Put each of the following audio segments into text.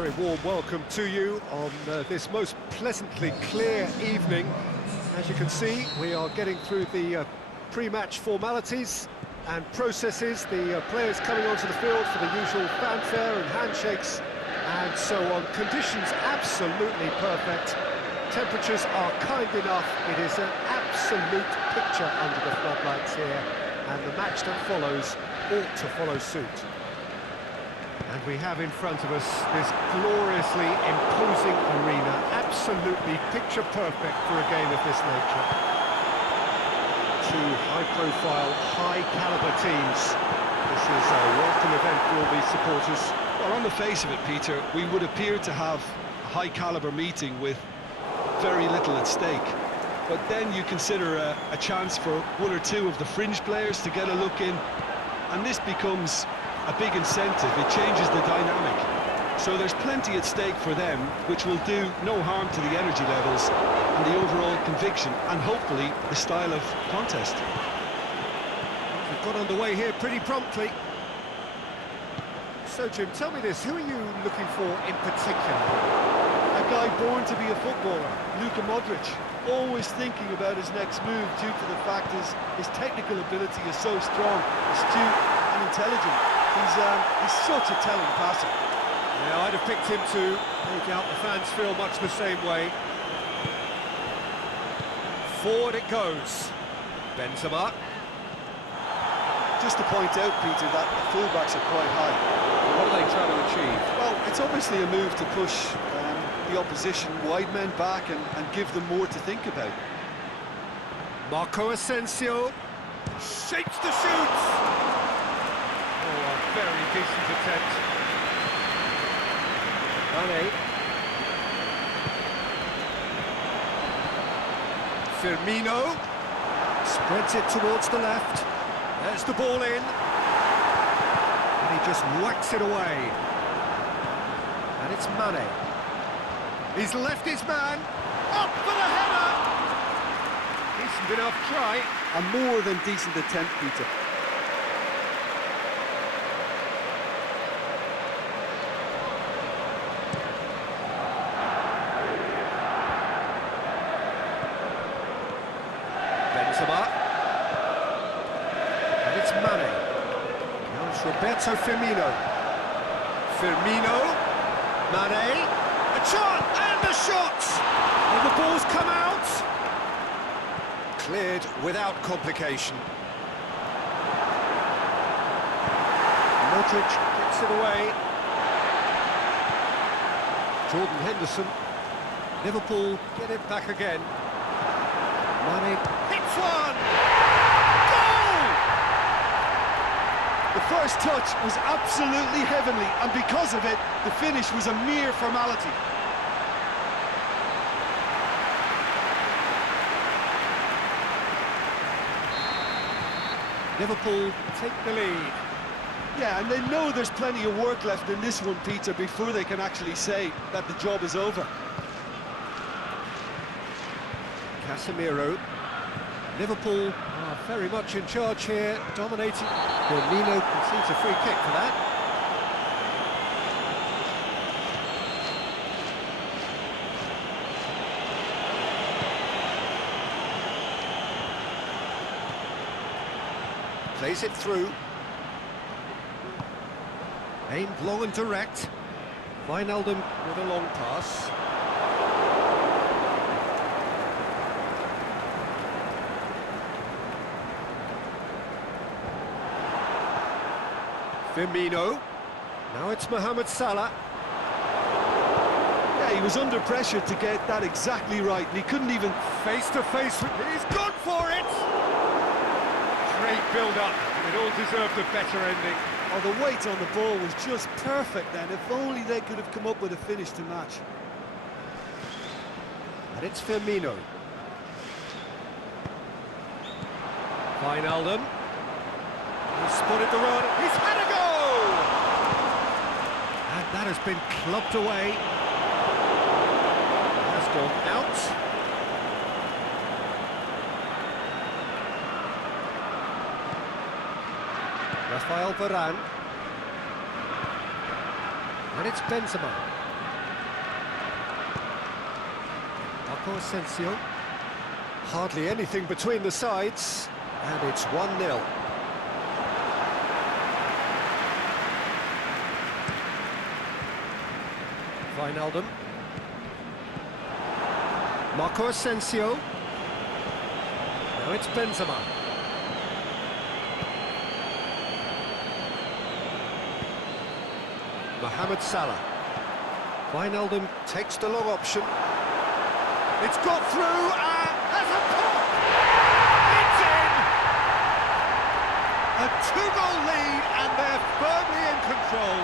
Very warm welcome to you on this most pleasantly clear evening. As you can see, we are getting through the pre-match formalities and processes, the players coming onto the field for the usual fanfare and handshakes and so on. Conditions absolutely perfect. Temperatures are kind enough. It is an absolute picture under the floodlights here, and the match that follows ought to follow suit. And we have in front of us this gloriously imposing arena, absolutely picture perfect for a game of this nature. Two high-profile, high-caliber teams. This is a welcome event for all these supporters. Well, on the face of it, Peter, we would appear to have a high-caliber meeting with very little at stake. But then you consider a chance for one or two of the fringe players to get a look in, and this becomes a big incentive. It changes the dynamic. So there's plenty at stake for them, which will do no harm to the energy levels and the overall conviction, and hopefully the style of contest. We've got underway here pretty promptly. So, Jim, tell me this, who are you looking for in particular? A guy born to be a footballer, Luka Modric, always thinking about his next move due to the fact his technical ability is so strong, astute and intelligent. He's such a telling passer. Yeah, I'd have picked him too. No doubt the fans feel much the same way. Forward it goes. Benzema. Just to point out, Peter, that the fullbacks are quite high. What are they trying to achieve? Well, it's obviously a move to push the opposition wide men back and give them more to think about. Marco Asensio shapes the shoots. Oh, a very decent attempt. Mane. Firmino spreads it towards the left. There's the ball in. And he just whacks it away. And it's Mane. He's left his man. Up for the header. Decent enough try. A more than decent attempt, Peter. Benzema. And it's Mane. Now it's Roberto Firmino. Firmino. Mane. A shot! And a shot! And the ball's come out. Cleared without complication. Modric gets it away. Jordan Henderson. Liverpool get it back again. Mane hits one! Goal! The first touch was absolutely heavenly, and because of it, the finish was a mere formality. Liverpool take the lead. Yeah, and they know there's plenty of work left in this one, Peter, before they can actually say that the job is over. Casemiro. Liverpool are very much in charge here, dominating. Firmino concedes a free kick for that. Plays it through. Aimed long and direct. Wijnaldum with a long pass. Firmino. Now it's Mohamed Salah. Yeah, he was under pressure to get that exactly right, and he couldn't even... Face to face with... He's gone for it! Great build-up. It all deserved a better ending. Oh, the weight on the ball was just perfect then. If only they could have come up with a finish to match. And it's Firmino. Wijnaldum. He's spotted the run. He's had a goal! And that has been clubbed away. Has gone out. Rafael Varane. And it's Benzema. Marco Asensio. Hardly anything between the sides, and it's 1-0. Wijnaldum. Marco Asensio. Now it's Benzema. Mohamed Salah. Wijnaldum takes the long option. It's got through and has a pop! It's in! A two-goal lead and they're firmly in control.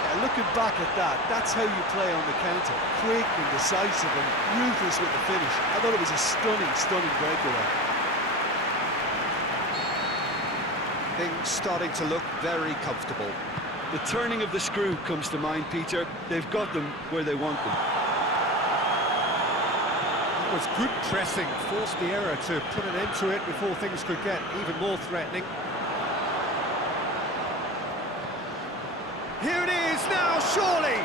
Yeah, looking back at that, that's how you play on the counter. Quick and decisive and ruthless with the finish. I thought it was a stunning breakaway. Things starting to look very comfortable. The turning of the screw comes to mind, Peter. They've got them where they want them. It was good pressing, forced the error to put an end to it before things could get even more threatening. Here it is now, surely!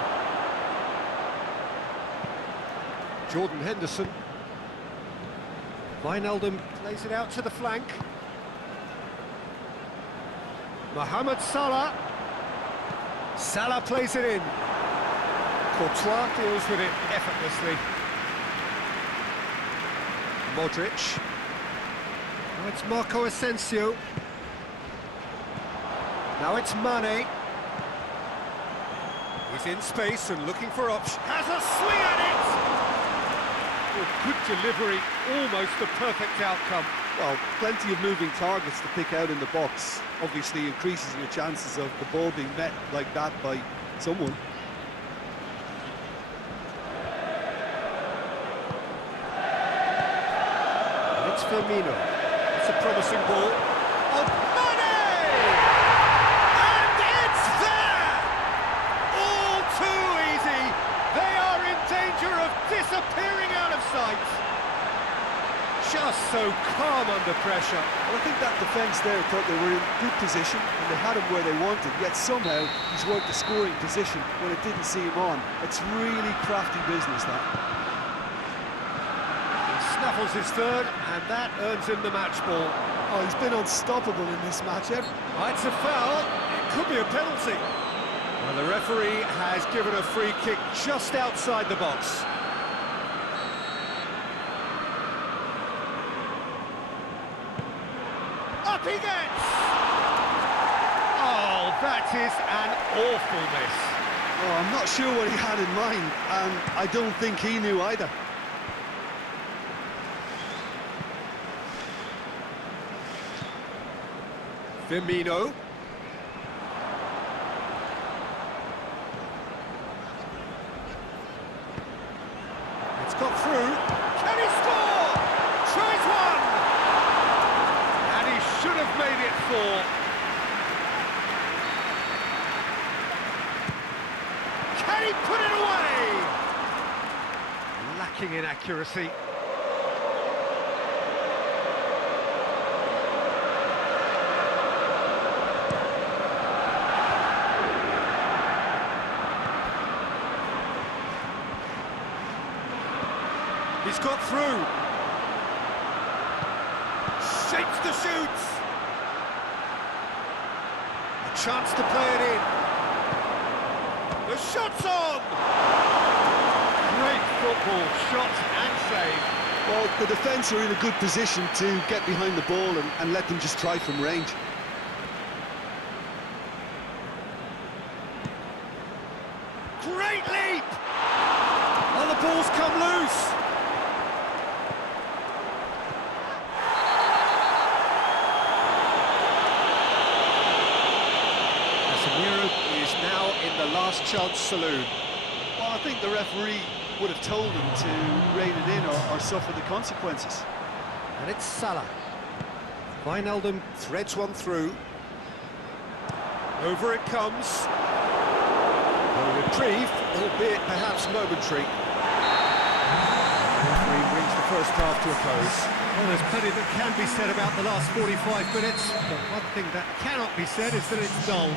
Jordan Henderson. Wijnaldum plays it out to the flank. Mohamed Salah. Salah plays it in. Courtois deals with it effortlessly. Modric. Now it's Marco Asensio. Now it's Mane. He's in space and looking for options. Has a swing at it! Well, good delivery, almost the perfect outcome. Well, plenty of moving targets to pick out in the box. Obviously increases your chances of the ball being met like that by someone. It's Firmino. It's a promising ball. Oh, Mane! And it's there! All too easy. They are in danger of disappearing out of sight. Just so calm under pressure. Well, I think that defence there thought they were in good position and they had him where they wanted, yet somehow he's worked the scoring position when it didn't see him on. It's really crafty business, that. He snaffles his third, and that earns him the match ball. Oh, he's been unstoppable in this match. Oh, it's a foul. It could be a penalty. Well, the referee has given a free kick just outside the box. Up he gets! Oh, that is an awful miss. Oh, I'm not sure what he had in mind, and I don't think he knew either. Firmino. It's got through. Can he score? Tries one! And he should have made it four. Can he put it away? Lacking in accuracy. He's got through. Shapes to shoot. A chance to play it in. The shot's on! Great football, shot and save. Well, the defence are in a good position to get behind the ball and let them just try from range. Great leap! Oh, the ball's come loose. Casemiro is now in the last chance saloon. Well, I think the referee would have told him to rein it in or suffer the consequences. And it's Salah. Wijnaldum threads one through. Over it comes. A reprieve, albeit perhaps momentary. The referee brings the first half to a close. Well, there's plenty that can be said about the last 45 minutes, but one thing that cannot be said is that it's dull.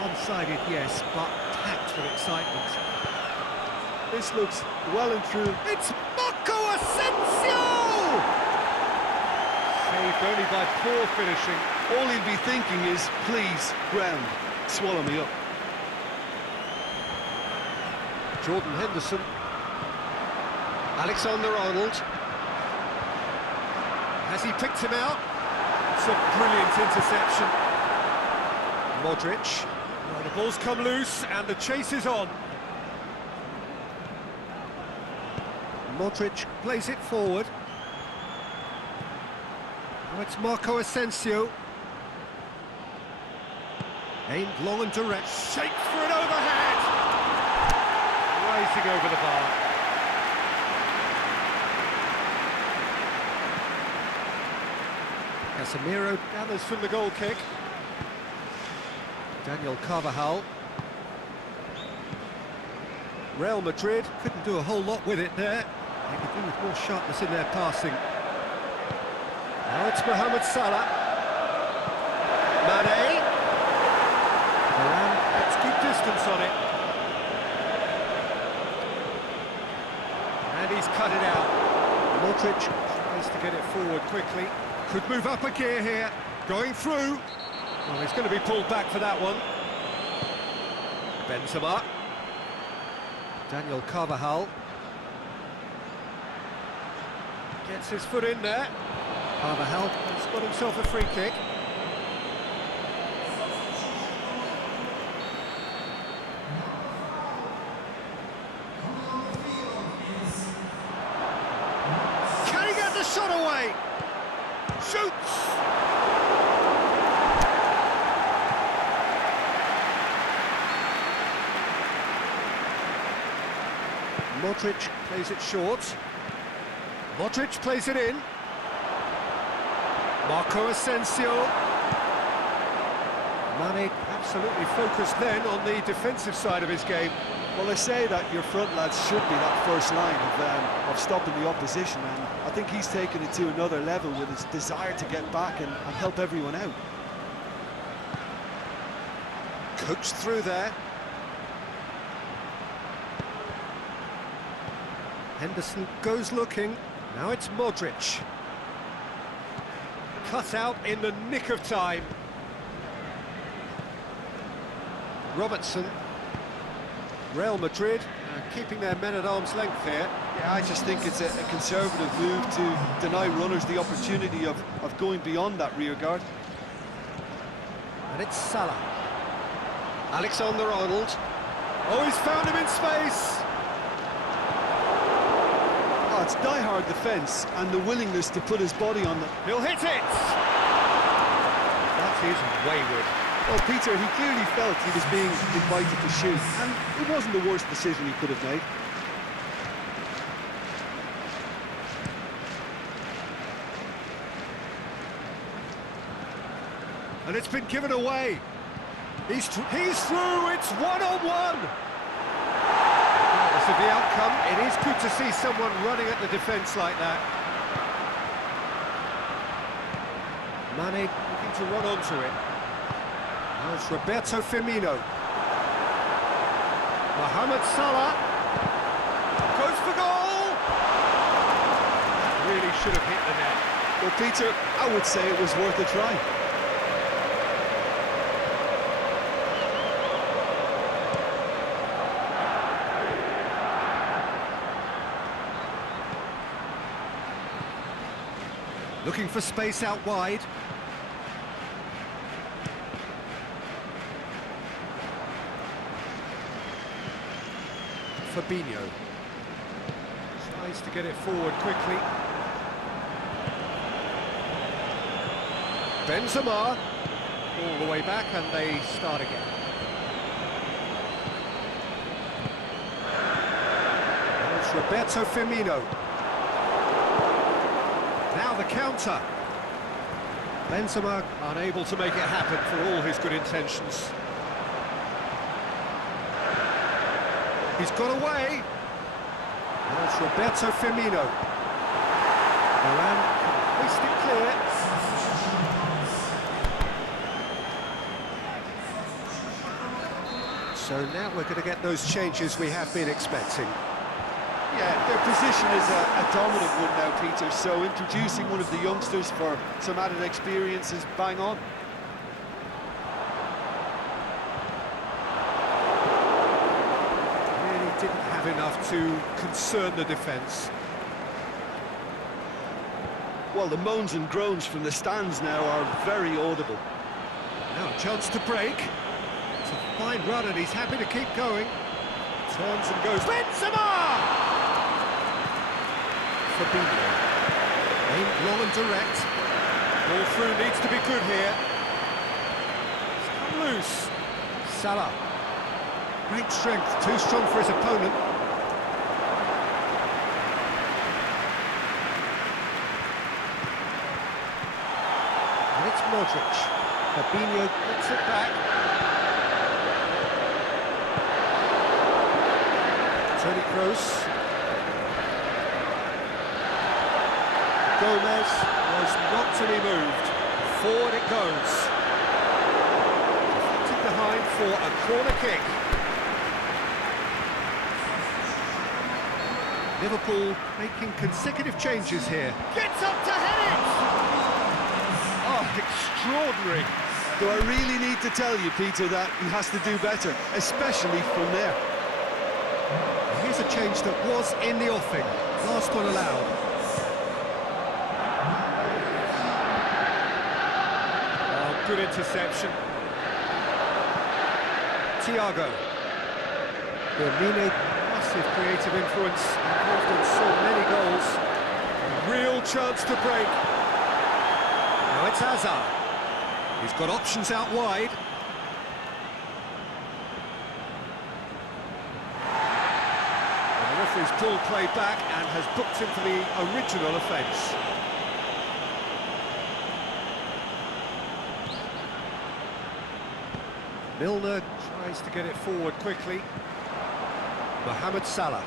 One-sided, yes, but packed with excitement. This looks well and true. It's Marco Asensio! Saved only by poor finishing. All he'll be thinking is, please, ground, swallow me up. Jordan Henderson. Alexander-Arnold. Has he picked him out? It's a brilliant interception. Modric. Well, the ball's come loose and the chase is on. Modric plays it forward. Now it's Marco Asensio. Aimed long and direct. Shapes for an overhead! Rising over the bar. Casemiro gathers from the goal kick. Daniel Carvajal. Real Madrid couldn't do a whole lot with it there. They could do with more sharpness in their passing. Now it's Mohamed Salah. Mane. Varane gets good distance on it. And he's cut it out. Modric tries to get it forward quickly. Could move up a gear here. Going through. Well, he's going to be pulled back for that one. Benzema. Daniel Carvajal. Gets his foot in there. Carvajal has got himself a free kick. Can he get the shot away? Shoots! Modric plays it short. Modric plays it in. Marco Asensio. Mane absolutely focused then on the defensive side of his game. Well, they say that your front lads should be that first line of stopping the opposition, and I think he's taken it to another level with his desire to get back and help everyone out. Coached through there. Henderson goes looking. Now it's Modric. Cut out in the nick of time. Robertson. Real Madrid keeping their men at arm's length here. Yeah, I just think it's a conservative move to deny runners the opportunity of going beyond that rear guard. And it's Salah. Alexander-Arnold. Oh, he's found him in space. Oh, it's die-hard defence and the willingness to put his body on the... He'll hit it! That is wayward. Well, Peter, he clearly felt he was being invited to shoot, and it wasn't the worst decision he could have made. And it's been given away. He's through, it's one-on-one! Regardless of the outcome, it is good to see someone running at the defence like that. Mane looking to run onto it. Now it's Roberto Firmino. Mohamed Salah. Goes for goal! Really should have hit the net. Well, Peter, I would say it was worth a try. Looking for space out wide. Fabinho tries to get it forward quickly. Benzema all the way back, and they start again. And it's Roberto Firmino. Now the counter. Benzema unable to make it happen for all his good intentions. He's got away. And it's Roberto Firmino. Varane can hoist it clear. So now we're going to get those changes we have been expecting. Yeah, their position is a dominant one now, Peter, so introducing one of the youngsters for some added experience is bang on. Really didn't have enough to concern the defence. Well, the moans and groans from the stands now are very audible. Now a chance to break. It's a fine run and he's happy to keep going. Turns and goes. Benzema! Fabinho. Aimed long and direct. Ball through needs to be good here. It's come loose. Salah. Great strength, too strong for his opponent. And it's Modric. Fabinho gets it back. Toni Kroos. Gomez was not to be moved. Forward it goes. Deflected behind for a corner kick. Liverpool making consecutive changes here. Gets up to head it! Oh, extraordinary. Do I really need to tell you, Peter, that he has to do better, especially from there? Here's a change that was in the offing. Last one allowed. Oh, good interception. Thiago. Firmino, massive creative influence, involved in so many goals. Real chance to break. Now it's Hazard. He's got options out wide. And the referee's pulled play back and has booked him for the original offence. Milner tries to get it forward quickly. Mohamed Salah.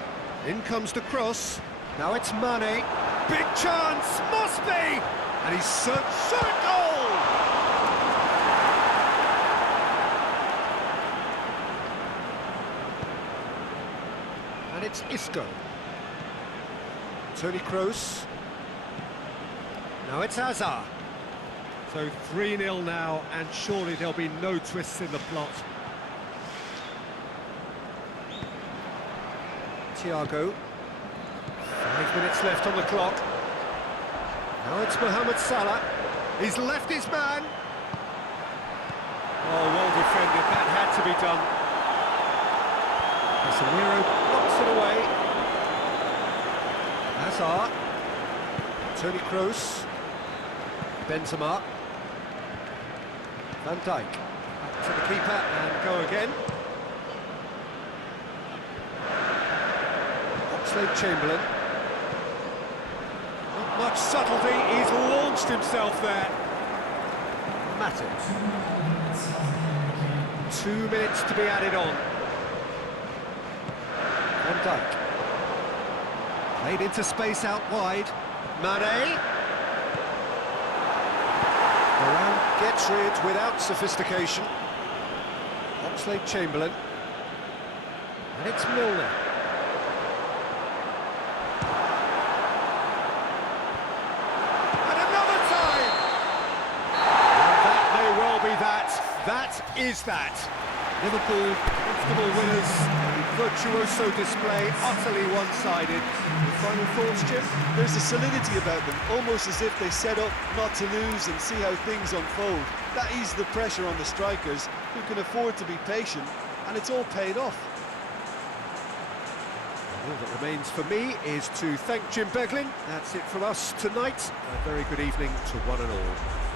In comes the cross. Now it's Mane. Big chance! Must be! And he's certain goal! And it's Isco. Toni Kroos. Now it's Hazard. So 3-0 now, and surely there'll be no twists in the plot. Thiago. 5 minutes left on the clock. Now it's Mohamed Salah. He's left his man. Oh, well defended. That had to be done. Casemiro knocks it away. Hazard. Toni Kroos. Benzema. Van Dijk. Back to the keeper and go again. Oxlade-Chamberlain. Not much subtlety, he's launched himself there. Matic. 2 minutes to be added on. Van Dijk. Played into space out wide. Mane. Varane gets rid without sophistication. Oxlade-Chamberlain. And it's Milner. That is that. Liverpool, comfortable winners, virtuoso display, utterly one-sided. Final thoughts, Jim? There's a solidity about them, almost as if they set up not to lose and see how things unfold. That eases the pressure on the strikers, who can afford to be patient, and it's all paid off. All that remains for me is to thank Jim Beglin. That's it from us tonight. A very good evening to one and all.